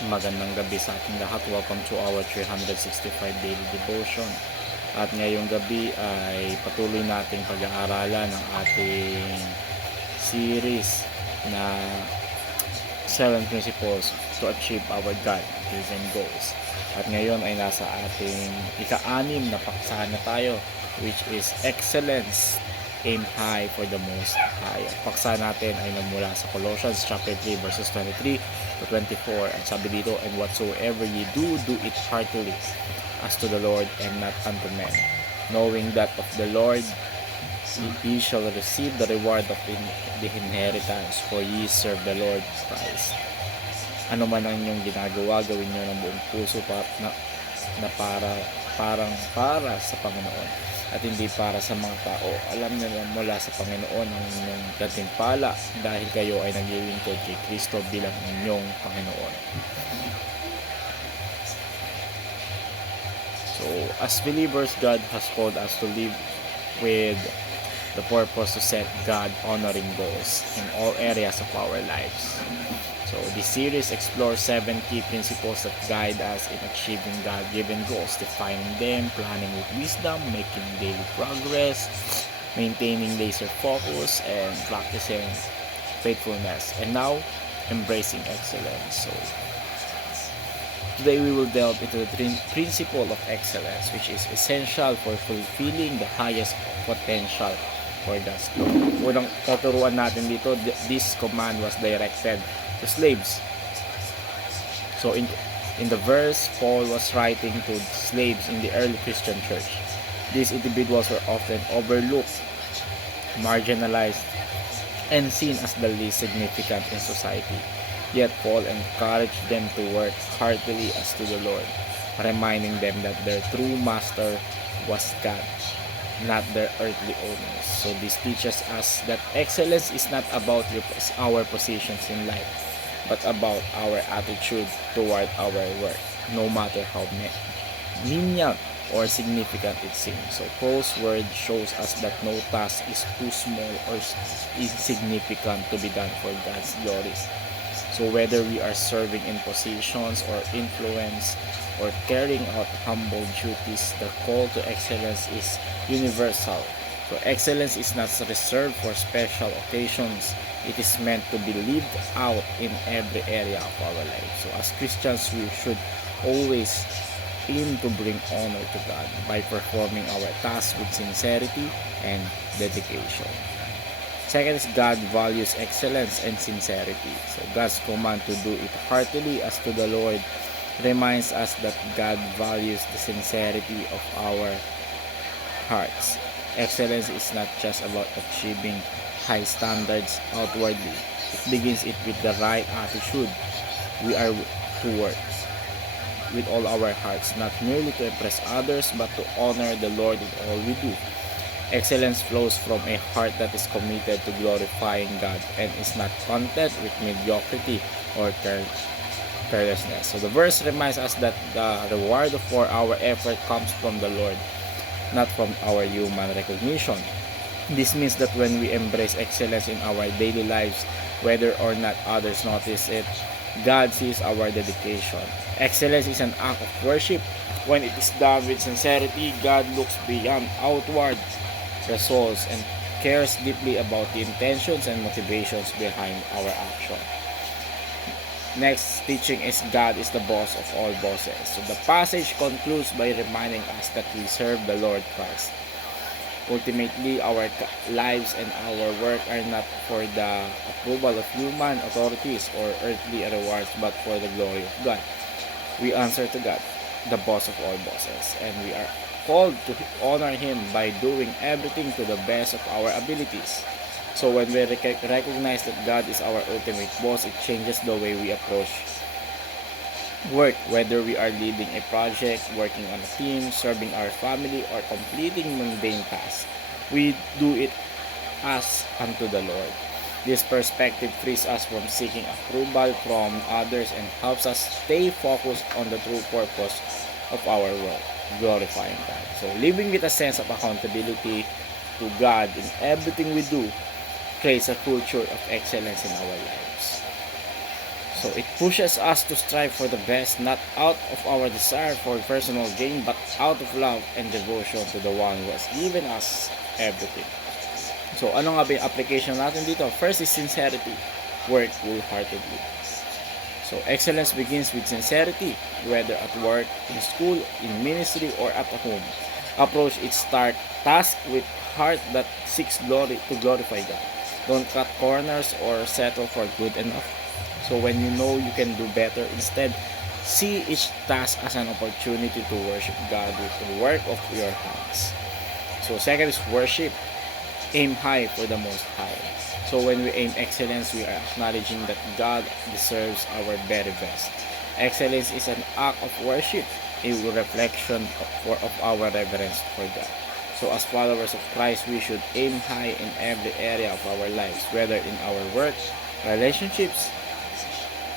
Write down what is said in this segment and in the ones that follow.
Magandang gabi sa ating lahat. Welcome to our 365 daily devotion. At ngayong gabi ay patuloy nating pag-aaralan ng ating series na 7 Principles to Achieve Our God, Kaizen Goals. At ngayon ay nasa ating ika-6 na paksa na tayo, which is Excellence. Aim high for the most high. Paksa natin ay nagmula sa Colossians chapter 3 verses 23 to 24. Ang sabi dito, and whatsoever ye do, do it heartily as to the Lord and not unto men, knowing that of the Lord ye shall receive the reward of the inheritance, for ye serve the Lord Christ. Ano man ang inyong ginagawa, gawin nyo ng buong puso na para sa Panginoon at hindi para sa mga tao. Alam nyo na mula sa Panginoon ang inyong gantimpala dahil kayo ay naglilingkod kay Kristo bilang inyong Panginoon. So, as believers, God has called us to live with the purpose to set God-honoring goals in all areas of our lives. So, this series explores 7 key principles that guide us in achieving God-given goals, defining them, planning with wisdom, making daily progress, maintaining laser focus, and practicing faithfulness. And now, embracing excellence. So, today we will delve into the principle of excellence, which is essential for fulfilling the highest potential for God's glory. Unang tuturuan natin dito, this command was directed to slaves. So in the verse, Paul was writing to slaves in the early Christian church. These individuals were often overlooked, marginalized, and seen as the least significant in society. Yet Paul encouraged them to work heartily as to the Lord, reminding them that their true master was God, not their earthly owners. So this teaches us that excellence is not about our positions in life, but about our attitude toward our work, no matter how menial or significant it seems. So Paul's word shows us that no task is too small or insignificant to be done for God's glory. So whether we are serving in positions or influence or carrying out humble duties, the call to excellence is universal. So excellence is not reserved for special occasions. It is meant to be lived out in every area of our life. So as Christians, we should always aim to bring honor to God by performing our tasks with sincerity and dedication. Second is God values excellence and sincerity. So God's command to do it heartily as to the Lord reminds us that God values the sincerity of our hearts. Excellence is not just about achieving high standards outwardly. It begins it with the right attitude. We are to work with all our hearts, not merely to impress others, but to honor the Lord in all we do. Excellence flows from a heart that is committed to glorifying God and is not content with mediocrity or carelessness. So the verse reminds us that the reward for our effort comes from the Lord, not from our human recognition. This means that when we embrace excellence in our daily lives, whether or not others notice it, God sees our dedication. Excellence is an act of worship. When it is done with sincerity, God looks beyond outward results and cares deeply about the intentions and motivations behind our action. Next teaching is God is the boss of all bosses. So the passage concludes by reminding us that we serve the Lord Christ. Ultimately, our lives and our work are not for the approval of human authorities or earthly rewards, but for the glory of God. We answer to God, the boss of all bosses, and we are called to honor Him by doing everything to the best of our abilities. So when we recognize that God is our ultimate boss, it changes the way we approach work, whether we are leading a project, working on a team, serving our family, or completing mundane tasks. We do it as unto the Lord. This perspective frees us from seeking approval from others and helps us stay focused on the true purpose of our work, glorifying God. So living with a sense of accountability to God in everything we do creates a culture of excellence in our lives. So it pushes us to strive for the best, not out of our desire for personal gain, but out of love and devotion to the one who has given us everything. So ano nga ba yung application natin dito? First is sincerity. Work wholeheartedly. So excellence begins with sincerity, whether at work, in school, in ministry, or at home. Approach its task with heart that seeks glory to glorify God. Don't cut corners or settle for good enough. So when you know you can do better, instead see each task as an opportunity to worship God with the work of your hands. So second is worship. Aim high for the Most High. So when we aim excellence, we are acknowledging that God deserves our very best. Excellence is an act of worship, a reflection of our reverence for God. So as followers of Christ, we should aim high in every area of our lives, whether in our work, relationships,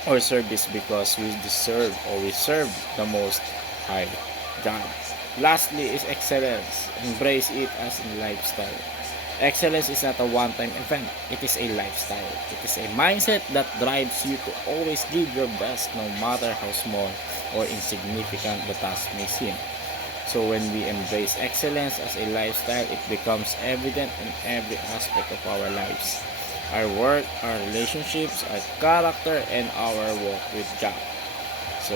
or service, because we serve the Most High God. Lastly is excellence. Embrace it as a lifestyle. Excellence is not a one-time event. It is a lifestyle. It is a mindset that drives you to always give your best, no matter how small or insignificant the task may seem. So when we embrace excellence as a lifestyle, it becomes evident in every aspect of our lives. Our work, our relationships, our character, and our walk with God. So,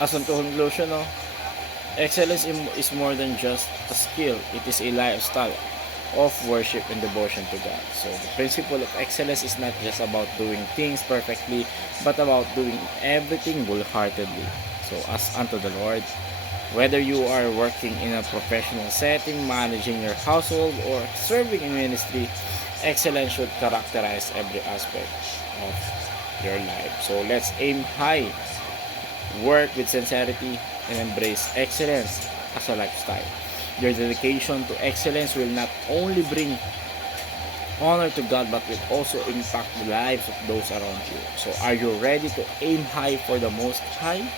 as a conclusion, no, excellence is more than just a skill. It is a lifestyle of worship and devotion to God. So the principle of excellence is not just about doing things perfectly, but about doing everything wholeheartedly. So as unto the Lord, whether you are working in a professional setting, managing your household, or serving in ministry, excellence should characterize every aspect of your life. So let's aim high, work with sincerity, and embrace excellence as a lifestyle. Your dedication to excellence will not only bring honor to God, but will also impact the lives of those around you. So are you ready to aim high for the Most High?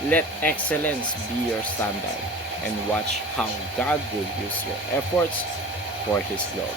Let excellence be your standard, and watch how God will use your efforts for His glory.